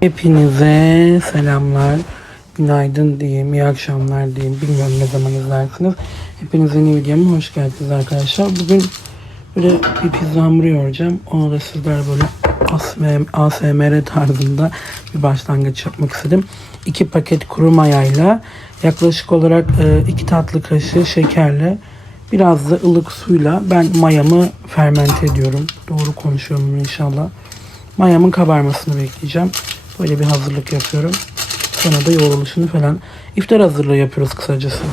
Hepinize selamlar. Günaydın diyeyim, iyi akşamlar diyeyim. Bilmiyorum ne zaman izlersiniz. Hepinizin iyi videoma hoş geldiniz arkadaşlar. Bugün böyle bir pizza hamuru yoğuracağım. Onu da sizler böyle ASMR, tarzında bir başlangıç yapmak istedim. İki paket kuru mayayla yaklaşık olarak e, iki tatlı kaşığı şekerle biraz da ılık suyla ben mayamı fermente ediyorum. Doğru konuşuyorum inşallah. Mayamın kabarmasını bekleyeceğim. Böyle bir hazırlık yapıyorum. Sonra da yoğruluşunu falan. İftar hazırlığı yapıyoruz kısacası.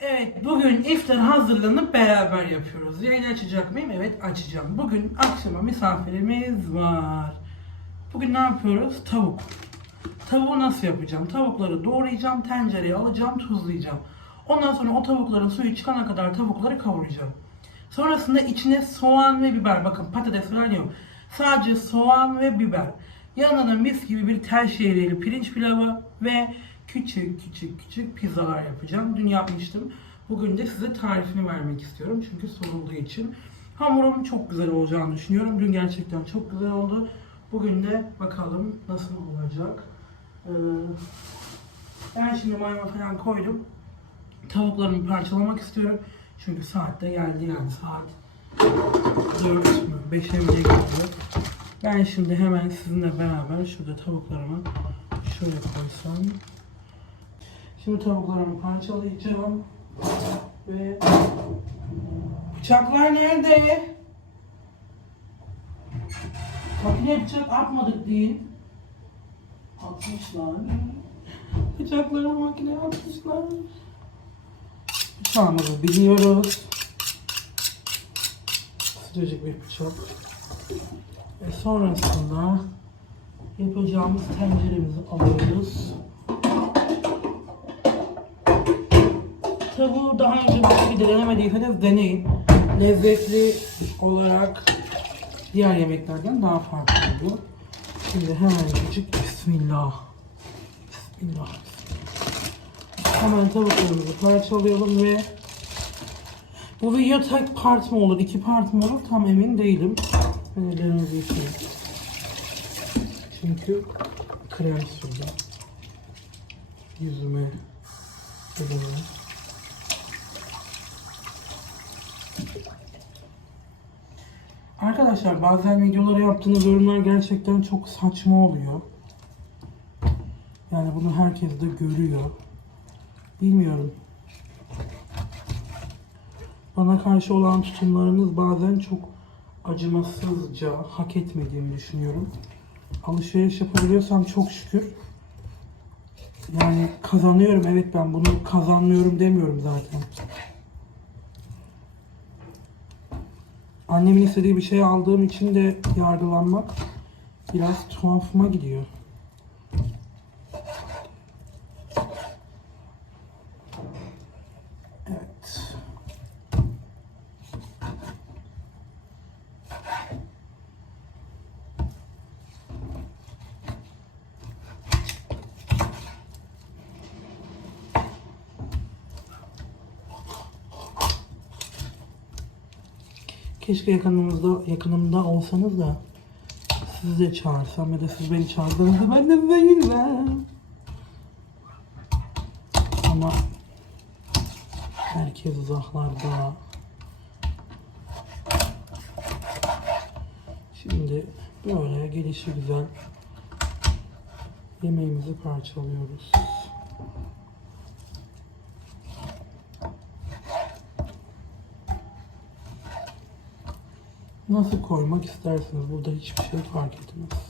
Evet, bugün iftar hazırlanıp beraber yapıyoruz. Yayın açacak mıyım? Evet, açacağım. Bugün akşama misafirimiz var. Bugün ne yapıyoruz? Tavuk. Tavuğu nasıl yapacağım? Tavukları doğrayacağım, tencereye alacağım, tuzlayacağım. Ondan sonra o tavukların suyu çıkana kadar tavukları kavuracağım. Sonrasında içine soğan ve biber, bakın patates falan yok. Sadece soğan ve biber. Yanına da mis gibi bir tel şehriyeli pirinç pilavı ve küçük küçük küçük pizzalar yapacağım. Dün yapmıştım. Bugün de size tarifini vermek istiyorum. Çünkü sorulduğu için. Hamurum çok güzel olacağını düşünüyorum. Dün gerçekten çok güzel oldu. Bugün de bakalım nasıl olacak. Ee, ben şimdi mayma falan koydum. Tavuklarımı parçalamak istiyorum. Çünkü saat de geldi yani saat 4 mü 5'e bile geldi. Ben şimdi hemen sizinle beraber şurada tavuklarımı şöyle koysam. Şimdi tavuklarımı parçalayacağım. Bıçaklar nerede? Makineye bıçak atmadık değil. Atmışlar. Bıçakları makineye atmışlar. Bıçağımızı biliyoruz. Sıcacık bir bıçak. Ve sonrasında yapacağımız tenceremizi alıyoruz. Tavuğu daha önce bu şekilde denemediyseniz deneyin. Lezzetli olarak diğer yemeklerden daha farklı oluyor. Şimdi hemen küçük bismillah. Bismillah. Hemen tavuklarımızı parçalayalım ve bu video tek part mı olur, iki part mı olur tam emin değilim. Ben ellerimizi yıkayayım. Çünkü krem sürdüm. Yüzüme, elime. Arkadaşlar bazen videoları yaptığınız yorumlar gerçekten çok saçma oluyor. Yani bunu herkes de görüyor. Bilmiyorum. Bana karşı olan tutumlarınız bazen çok acımasızca hak etmediğimi düşünüyorum. Alışveriş yapabiliyorsam çok şükür. Yani kazanıyorum evet ben bunu kazanmıyorum demiyorum zaten. Annemin istediği bir şey aldığım için de yargılanmak biraz tuhafıma gidiyor. Keşke yakınımızda yakınımda olsanız da sizi de çağırsam ya da siz beni çağırdığınızda ben de gülmem. Ama herkes uzaklarda. Şimdi Böyle gelişi güzel yemeğimizi parçalıyoruz. Nasıl koymak isterseniz burada hiçbir şey fark etmez.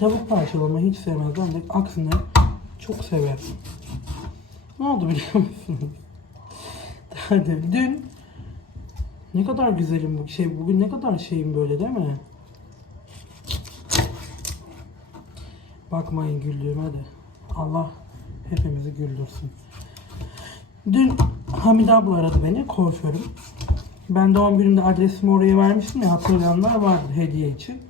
Tavuk parçalamayı hiç sevmez. Ben de aksine çok severim. Ne oldu biliyor musunuz? Hadi dün ne kadar güzelim bu şey bugün ne kadar şeyim böyle değil mi? Bakmayın güldüğüme de. Allah hepimizi güldürsün. Dün Hamide abla aradı beni kuaförüm. Ben doğum günümde adresimi oraya vermiştim ya hatırlayanlar vardı hediye için.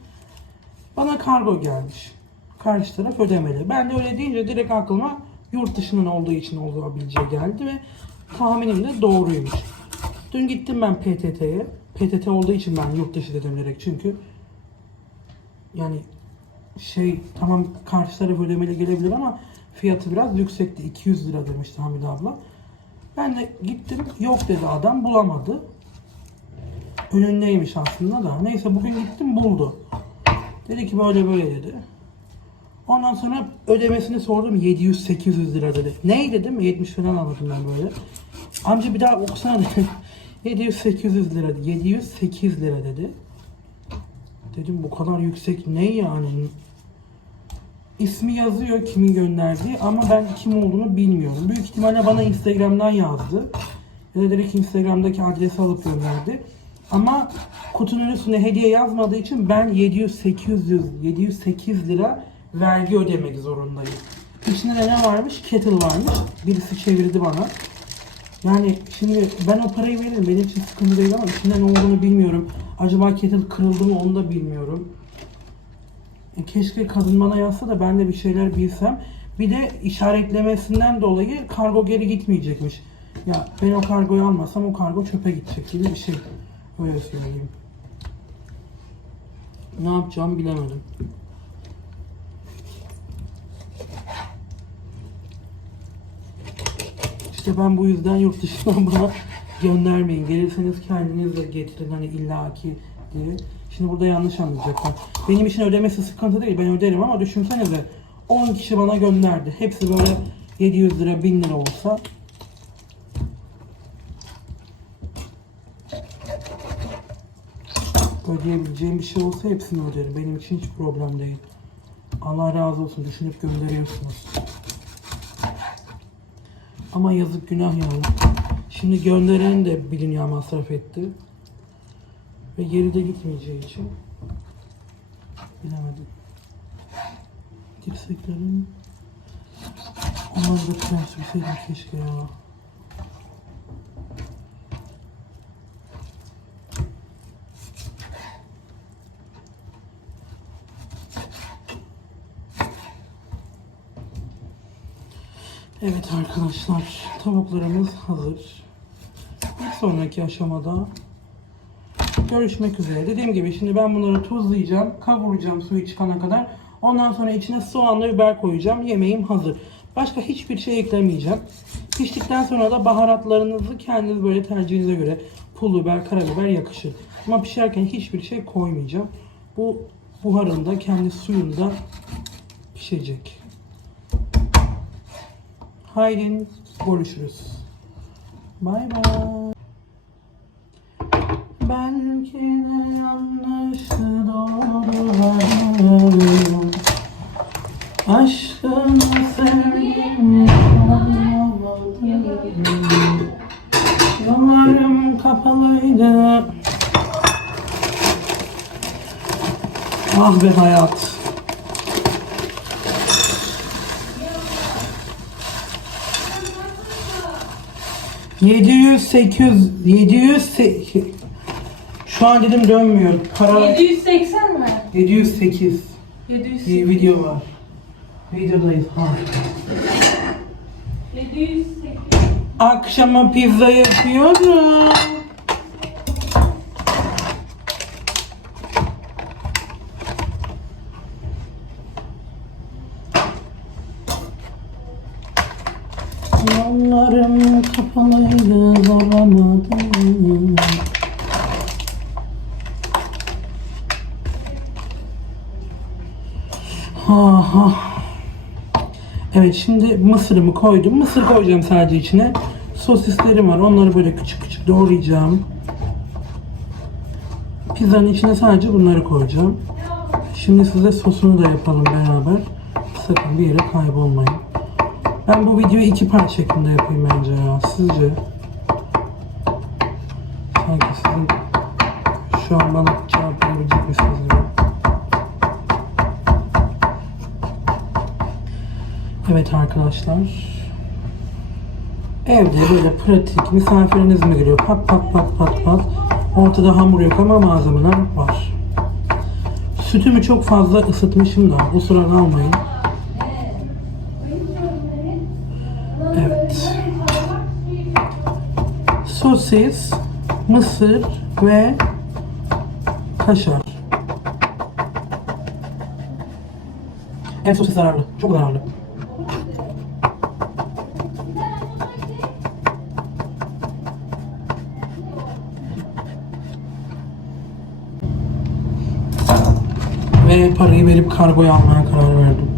Bana kargo gelmiş. Karşı taraf ödemeli. Ben de öyle deyince direkt aklıma yurt dışından olduğu için olabileceği geldi ve tahminim de doğruymuş. Dün gittim ben PTT'ye. PTT olduğu için ben yurt dışı dedim direkt çünkü yani şey tamam karşı taraf ödemeli gelebilir ama fiyatı biraz yüksekti. 200 lira demişti Hamide abla. Ben de gittim yok dedi adam bulamadı. Önündeymiş aslında da. Neyse bugün gittim buldu. Dedi ki böyle böyle dedi. Ondan sonra ödemesini sordum 700-800 lira dedi. Ney dedim 70 falan anladım ben böyle. Amca bir daha okusana dedi. 700-800 lira 708 lira dedi. Dedim bu kadar yüksek ne yani? İsmi yazıyor kimin gönderdiği ama ben kim olduğunu bilmiyorum. Büyük ihtimalle bana Instagram'dan yazdı. Ya da direkt Instagram'daki adresi alıp gönderdi. Ama kutunun üstüne hediye yazmadığı için ben 700-800 708 lira vergi ödemek zorundayım. İçinde de ne varmış? Kettle varmış. Birisi çevirdi bana. Yani şimdi ben o parayı veririm. Benim için sıkıntı değil ama içinde ne olduğunu bilmiyorum. Acaba kettle kırıldı mı onu da bilmiyorum. E, Keşke kadın bana yazsa da ben de bir şeyler bilsem. Bir de işaretlemesinden dolayı kargo geri gitmeyecekmiş. Ya ben o kargoyu almasam o kargo çöpe gidecek gibi bir şey. Öyle söyleyeyim. Ne yapacağımı bilemedim. İşte ben bu yüzden yurt dışından bana göndermeyin. Gelirseniz kendiniz de getirin hani illaki diye. Şimdi burada yanlış anlayacaklar. Benim için ödemesi sıkıntı değil. Ben öderim ama düşünsenize 10 kişi bana gönderdi. Hepsi böyle 700 lira 1000 lira olsa ödeyebileceğim bir şey olsa hepsini öderim. Benim için hiç problem değil. Allah razı olsun düşünüp gönderiyorsunuz. Ama yazık günah yani. Şimdi gönderen de bir dünya masraf etti. Ve geri de gitmeyeceği için bilemedim. Dirseklerim onları da krem sürseydim keşke ya. Evet arkadaşlar, tavuklarımız hazır. Bir sonraki aşamada görüşmek üzere. Dediğim gibi şimdi ben bunları tuzlayacağım, kavuracağım suyu çıkana kadar. Ondan sonra içine soğanla biber koyacağım. Yemeğim hazır. Başka hiçbir şey eklemeyeceğim. Piştikten sonra da baharatlarınızı kendiniz böyle tercihinize göre pul biber, karabiber yakışır. Ama pişerken hiçbir şey koymayacağım. Bu buharında kendi suyunda pişecek. Haydi görüşürüz. Bay bay. Belki de yanlıştı doğrularım. Aşkını sevdim anlamadım. Yollarım kapalıydı. Ah be hayat. Yedi yüz sekiz yedi yüz Şu an dedim dönmüyor. Para 780 mi? 708. 700. Bir video var. Videodayız. Ha. 700. Akşama pizza yapıyorum. Yollarım kapalıydı zorlamadım. Ha ha. Şimdi mısırımı koydum. Mısır koyacağım sadece içine. Sosislerim var. Onları böyle küçük küçük doğrayacağım. Pizzanın içine sadece bunları koyacağım. Şimdi size sosunu da yapalım beraber. Sakın bir yere kaybolmayın. Ben bu videoyu iki part şeklinde yapayım bence ya. Sizce? Sanki sizin şu an bana Evet arkadaşlar. Evde böyle pratik misafiriniz mi geliyor? Pat pat pat pat pat. Ortada hamur yok ama malzemeler var. Sütümü çok fazla ısıtmışım da kusura kalmayın. Evet. Sosis, mısır ve kaşar. Evet sosis zararlı. Çok zararlı. Ve parayı verip kargoya almaya karar verdim.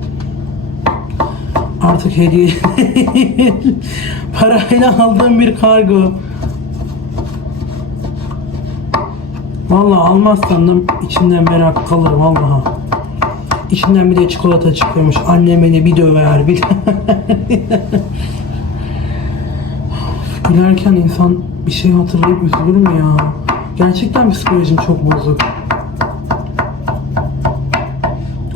Artık hediye Parayla aldığım bir kargo. Vallahi almazsan da içinden merak kalır vallahi. İçinden bir de çikolata çıkıyormuş. Annem beni bir döver bir Gülerken insan bir şey hatırlayıp üzülür mü ya? Gerçekten psikolojim çok bozuk.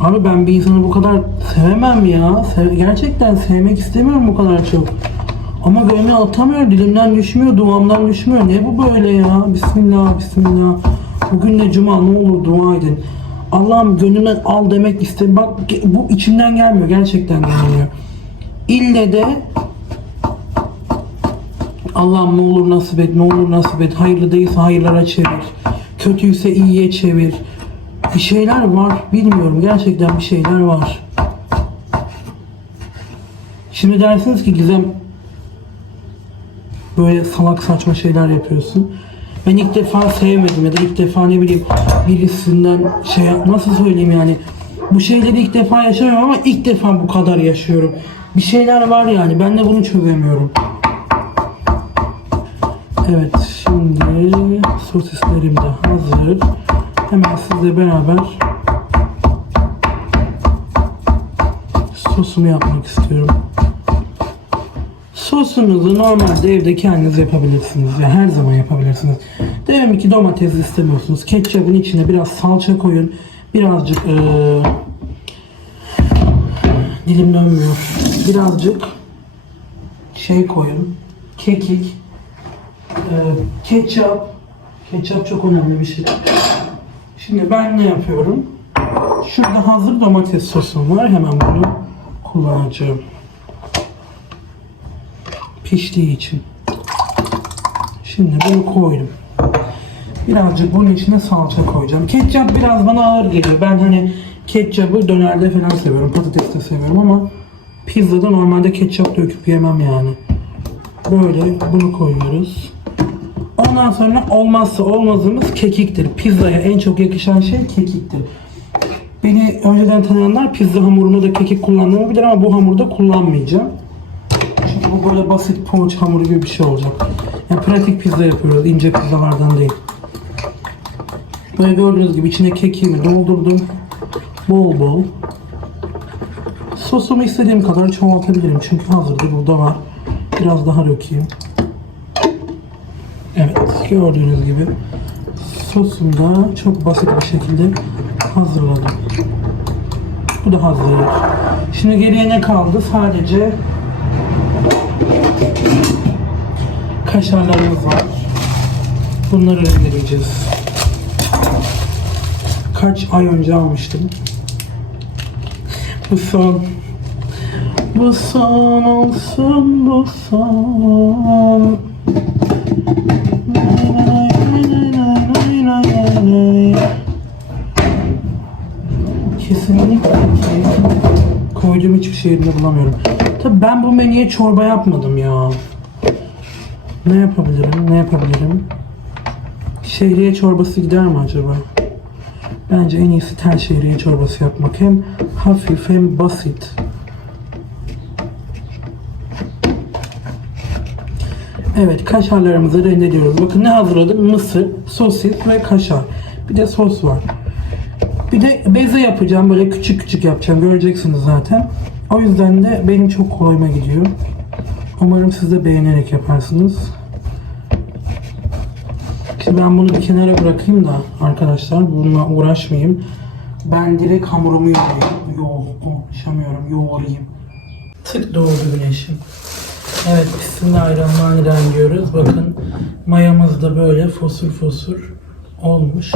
Abi ben bir insanı bu kadar sevemem ya. Sev- gerçekten sevmek istemiyorum bu kadar çok. Ama gönlü atamıyor, dilimden düşmüyor, duamdan düşmüyor. Ne bu böyle ya? Bismillah, bismillah. Bugün de cuma, ne olur dua edin. Allah'ım gönlünden al demek istedim. Bak bu içimden gelmiyor, gerçekten gelmiyor. İlle de Allah'ım ne olur nasip et, ne olur nasip et. Hayırlı değilse hayırlara çevir. Kötüyse iyiye çevir. Bir şeyler var, bilmiyorum. Gerçekten bir şeyler var. Şimdi dersiniz ki Gizem böyle salak saçma şeyler yapıyorsun. Ben ilk defa sevmedim ya da ilk defa ne bileyim birisinden şey nasıl söyleyeyim yani bu şeyleri ilk defa yaşamıyorum ama ilk defa bu kadar yaşıyorum. Bir şeyler var yani ben de bunu çözemiyorum. Evet şimdi sosislerim de hazır. Hemen sizle beraber sosumu yapmak istiyorum. Sosunuzu normalde evde kendiniz yapabilirsiniz. Yani her zaman yapabilirsiniz. Diyelim ki domates istemiyorsunuz. Ketçapın içine biraz salça koyun. Birazcık eee dilim dönmüyor. Birazcık şey koyun. Kekik. eee ketçap. Ketçap çok önemli bir şey. Şimdi ben ne yapıyorum? Şurada hazır domates sosum var. Hemen bunu kullanacağım piştiği için. Şimdi bunu koydum. Birazcık bunun içine salça koyacağım. Ketçap biraz bana ağır geliyor. Ben hani ketçapı dönerde falan seviyorum. Patateste seviyorum ama pizzada normalde ketçap döküp yemem yani. Böyle bunu koyuyoruz. Ondan sonra olmazsa olmazımız kekiktir. Pizzaya en çok yakışan şey kekiktir. Beni önceden tanıyanlar pizza hamurunda da kekik kullandığımı bilir ama bu hamurda kullanmayacağım. Çünkü bu böyle basit poğaça hamuru gibi bir şey olacak. Yani pratik pizza yapıyoruz, ince pizzalardan değil. Böyle gördüğünüz gibi içine kekiğimi doldurdum. Bol bol. Sosumu istediğim kadar çoğaltabilirim çünkü hazırda burada var. Biraz daha dökeyim. Gördüğünüz gibi sosumu da çok basit bir şekilde hazırladım. Bu da hazır. Şimdi geriye ne kaldı? Sadece kaşarlarımız var. Bunları rendeleyeceğiz. Kaç ay önce almıştım. Bu son. Bu son olsun bu son. Kesinlikle koyduğum hiçbir şeyini bulamıyorum. Tabii ben bu menüye çorba yapmadım ya. Ne yapabilirim? Ne yapabilirim? Şehriye çorbası gider mi acaba? Bence en iyisi tel şehriye çorbası yapmak. Hem hafif hem basit. Evet kaşarlarımızı rendeliyoruz. Bakın ne hazırladım? Mısır, sosis ve kaşar. Bir de sos var. Bir de beze yapacağım. Böyle küçük küçük yapacağım. Göreceksiniz zaten. O yüzden de benim çok kolayıma gidiyor. Umarım siz de beğenerek yaparsınız. Şimdi ben bunu bir kenara bırakayım da arkadaşlar bununla uğraşmayayım. Ben direkt hamurumu yoğurayım. Yoğurayım. Yoğurayım. Tık doğdu güneşim. Evet Bismillahirrahmanirrahim diyoruz. Bakın mayamız da böyle fosur fosur olmuş.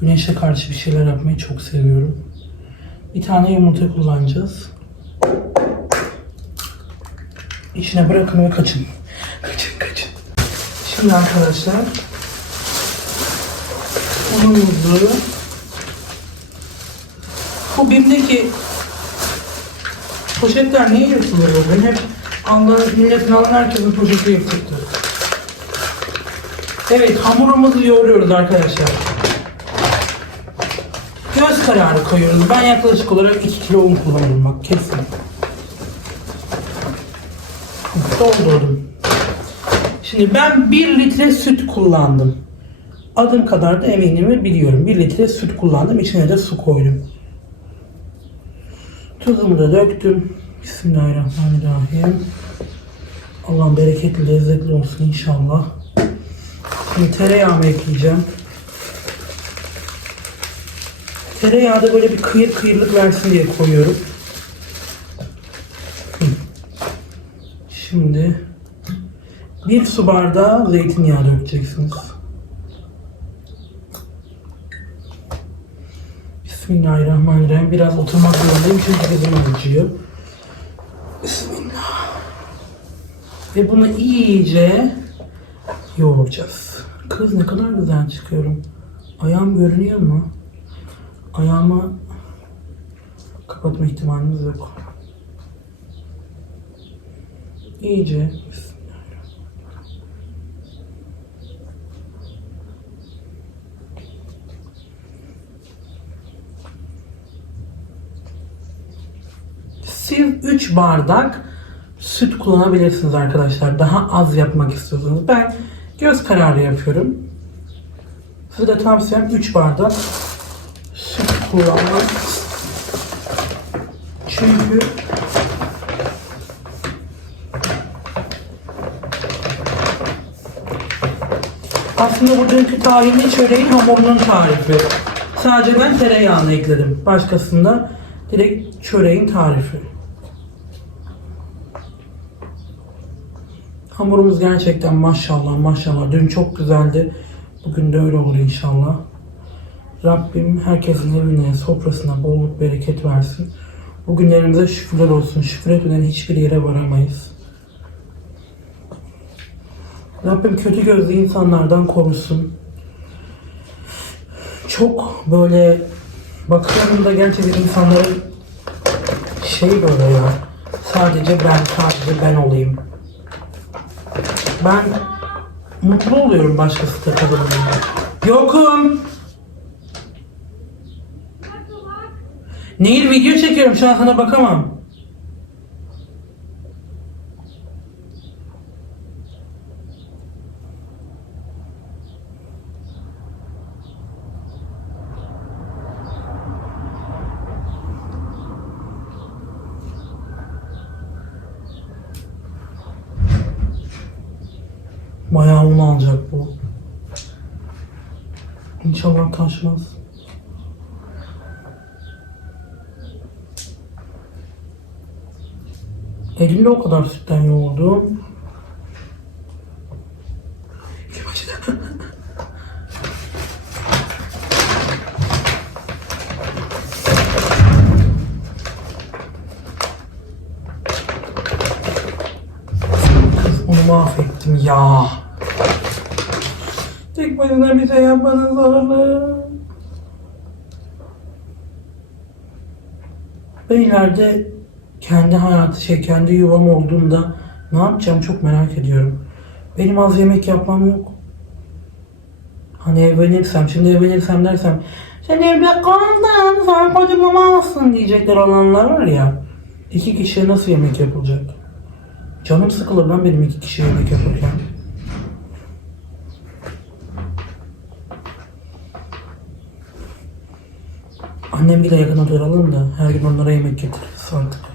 Güneşe karşı bir şeyler yapmayı çok seviyorum. Bir tane yumurta kullanacağız. İçine bırakın ve kaçın. Kaçın kaçın. Şimdi arkadaşlar unumuzu bu BİM'deki poşetler niye yırtılıyor ben hep Allah milletin alan herkesin poşeti yırtıktı. Evet hamurumuzu yoğuruyoruz arkadaşlar. Göz kararı koyuyoruz. Ben yaklaşık olarak 2 kilo un kullanıyorum bak kesin. Doldurdum. Şimdi ben 1 litre süt kullandım. Adım kadar da eminimi biliyorum. 1 litre süt kullandım. İçine de su koydum. Tuzumu da döktüm. Bismillahirrahmanirrahim. Allah'ım bereketli, lezzetli olsun inşallah. Şimdi tereyağımı ekleyeceğim. Tereyağı da böyle bir kıyır kıyırlık versin diye koyuyorum. Şimdi bir su bardağı zeytinyağı dökeceksiniz. Bismillahirrahmanirrahim. Biraz oturmak zorundayım çünkü gözüm acıyor. Bismillah. Ve bunu iyice yoğuracağız. Kız ne kadar güzel çıkıyorum. Ayağım görünüyor mu? Ayağımı kapatma ihtimalimiz yok. İyice Siz 3 bardak süt kullanabilirsiniz arkadaşlar. Daha az yapmak istiyorsanız. Ben göz kararı yapıyorum. Size de tavsiyem 3 bardak süt kullanmak. Çünkü aslında bu dünkü tahinli çöreğin hamurunun tarifi. Sadece ben tereyağını ekledim. Başkasında direkt çöreğin tarifi. Hamurumuz gerçekten maşallah maşallah. Dün çok güzeldi. Bugün de öyle olur inşallah. Rabbim herkesin evine, sofrasına bolluk bereket versin. Bugünlerimize şükürler olsun. Şükür etmeden hiçbir yere varamayız. Rabbim kötü gözlü insanlardan korusun. Çok böyle bakıyorum da gerçekten insanların şey böyle ya. Sadece ben, sadece ben olayım. Ben mutlu oluyorum başkası da kazanınca. Yokum. Nehir video çekiyorum şu an sana bakamam. Bayağı un alacak bu. İnşallah taşmaz. Elimde o kadar sütten yoğurdum. İçim. Onu mahvettim ya. Tek başına bir şey yapmanın zararlı. Beylerde kendi hayatı, şey kendi yuvam olduğunda ne yapacağım çok merak ediyorum. Benim az yemek yapmam yok. Hani evlenirsem, şimdi evlenirsem dersem sen evde kaldın, sen kocam olamazsın diyecekler olanlar var ya. İki kişiye nasıl yemek yapılacak? Canım sıkılır lan benim iki kişi yemek yaparken. Annem bile yakın oturalım da her gün onlara yemek getiririz artık.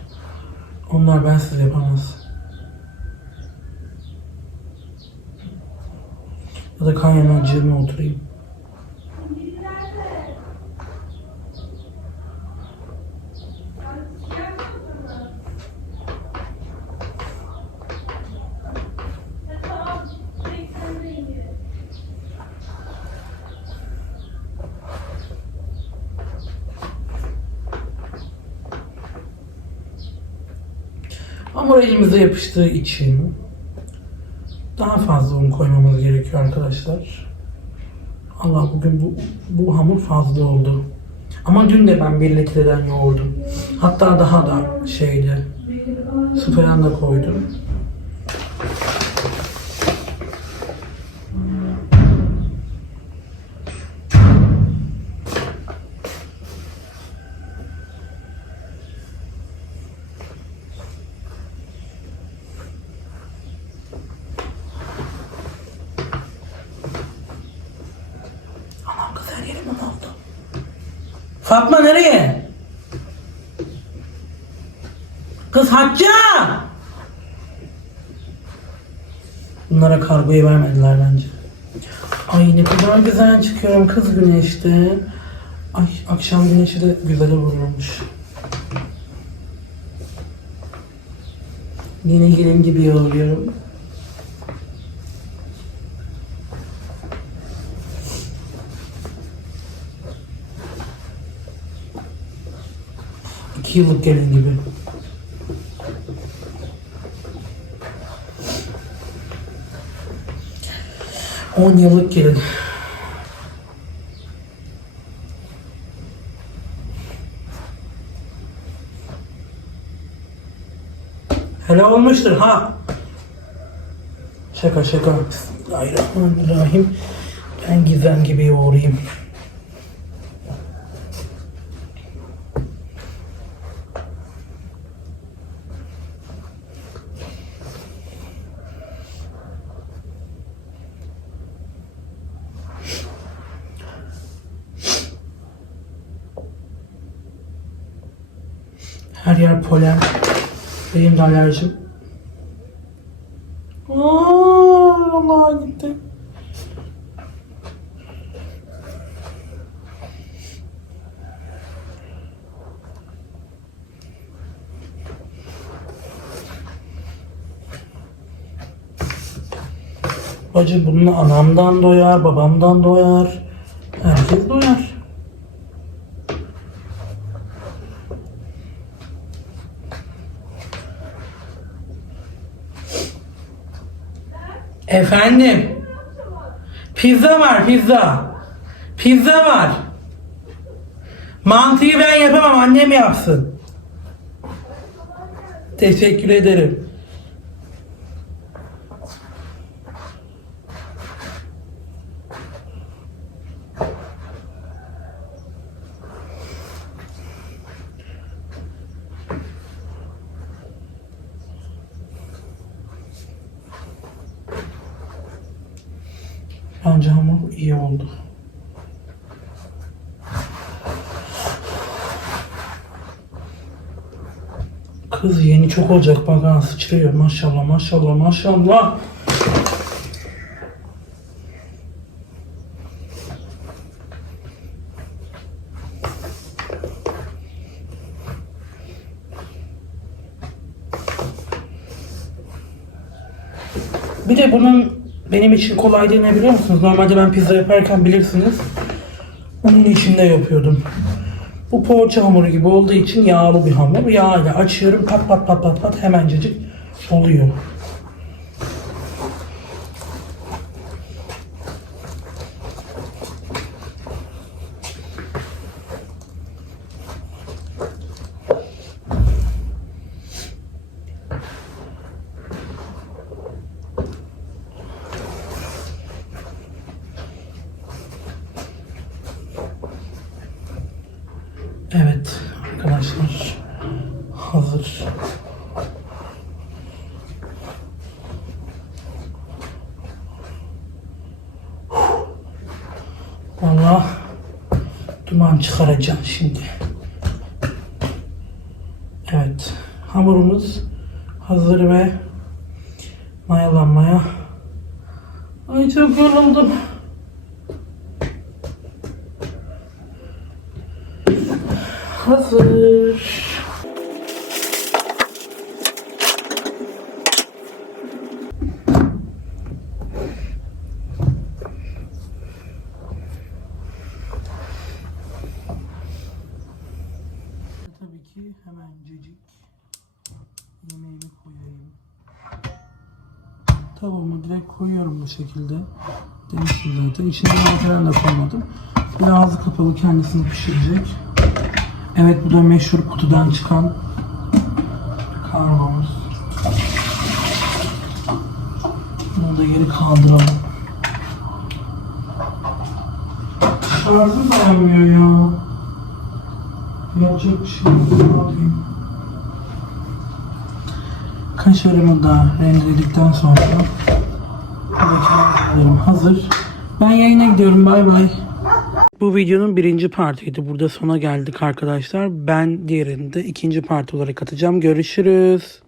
Onlar bensiz yapamaz. Ya da kaynanacığıma oturayım. Hamur elimize yapıştığı için daha fazla un koymamız gerekiyor arkadaşlar. Allah bugün bu, bu hamur fazla oldu. Ama dün de ben bir litreden yoğurdum. Hatta daha da şeydi. Su falan da koydum. Aman kız her yerim oldu. Fatma nereye? Kız Hacca! Bunlara kargoyu vermediler bence. Ay ne kadar güzel çıkıyorum kız güneşte. Ay akşam güneşi de güzele vurulmuş. Yine gelin gibi oluyorum. İki yıllık gelin gibi. On yıllık gelin. Hele olmuştur ha. Şaka şaka. Bismillahirrahmanirrahim. Ben gizem gibi yoğurayım. Her yer polen. Benim de alerjim. Aa, Allah gitti. Bacı bunun anamdan doyar, babamdan doyar. Herkes doyar. Efendim. Pizza var pizza. Pizza var. Mantıyı ben yapamam annem yapsın. Teşekkür ederim. Bence hamur iyi oldu. Kız yeni çok olacak bak ha sıçrıyor maşallah maşallah maşallah. Bir de bunun benim için kolaylığı ne biliyor musunuz? Normalde ben pizza yaparken bilirsiniz. Onun içinde yapıyordum. Bu poğaça hamuru gibi olduğu için yağlı bir hamur. Yağ ile açıyorum pat pat pat pat pat hemencecik oluyor. Evet arkadaşlar hazır. Vallahi duman çıkaracağım şimdi. Evet hamurumuz hazır ve mayalanmaya. Ay çok yoruldum. Hazır. Tabii ki hemen cecik yemeğimi koyayım. Tavuğumu direkt koyuyorum bu şekilde. Demiştim zaten. İçine da koymadım. Ağzı kapalı kendisini pişirecek. Evet bu da meşhur kutudan çıkan karmamız. Bunu da geri kaldıralım. Şarjım dayanmıyor ya. Yapacak bir şey yok. Kaşarımı da rendeledikten sonra hazır. Ben yayına gidiyorum. Bay bay. Bu videonun birinci partiydi. Burada sona geldik arkadaşlar. Ben diğerinde ikinci parti olarak atacağım. Görüşürüz.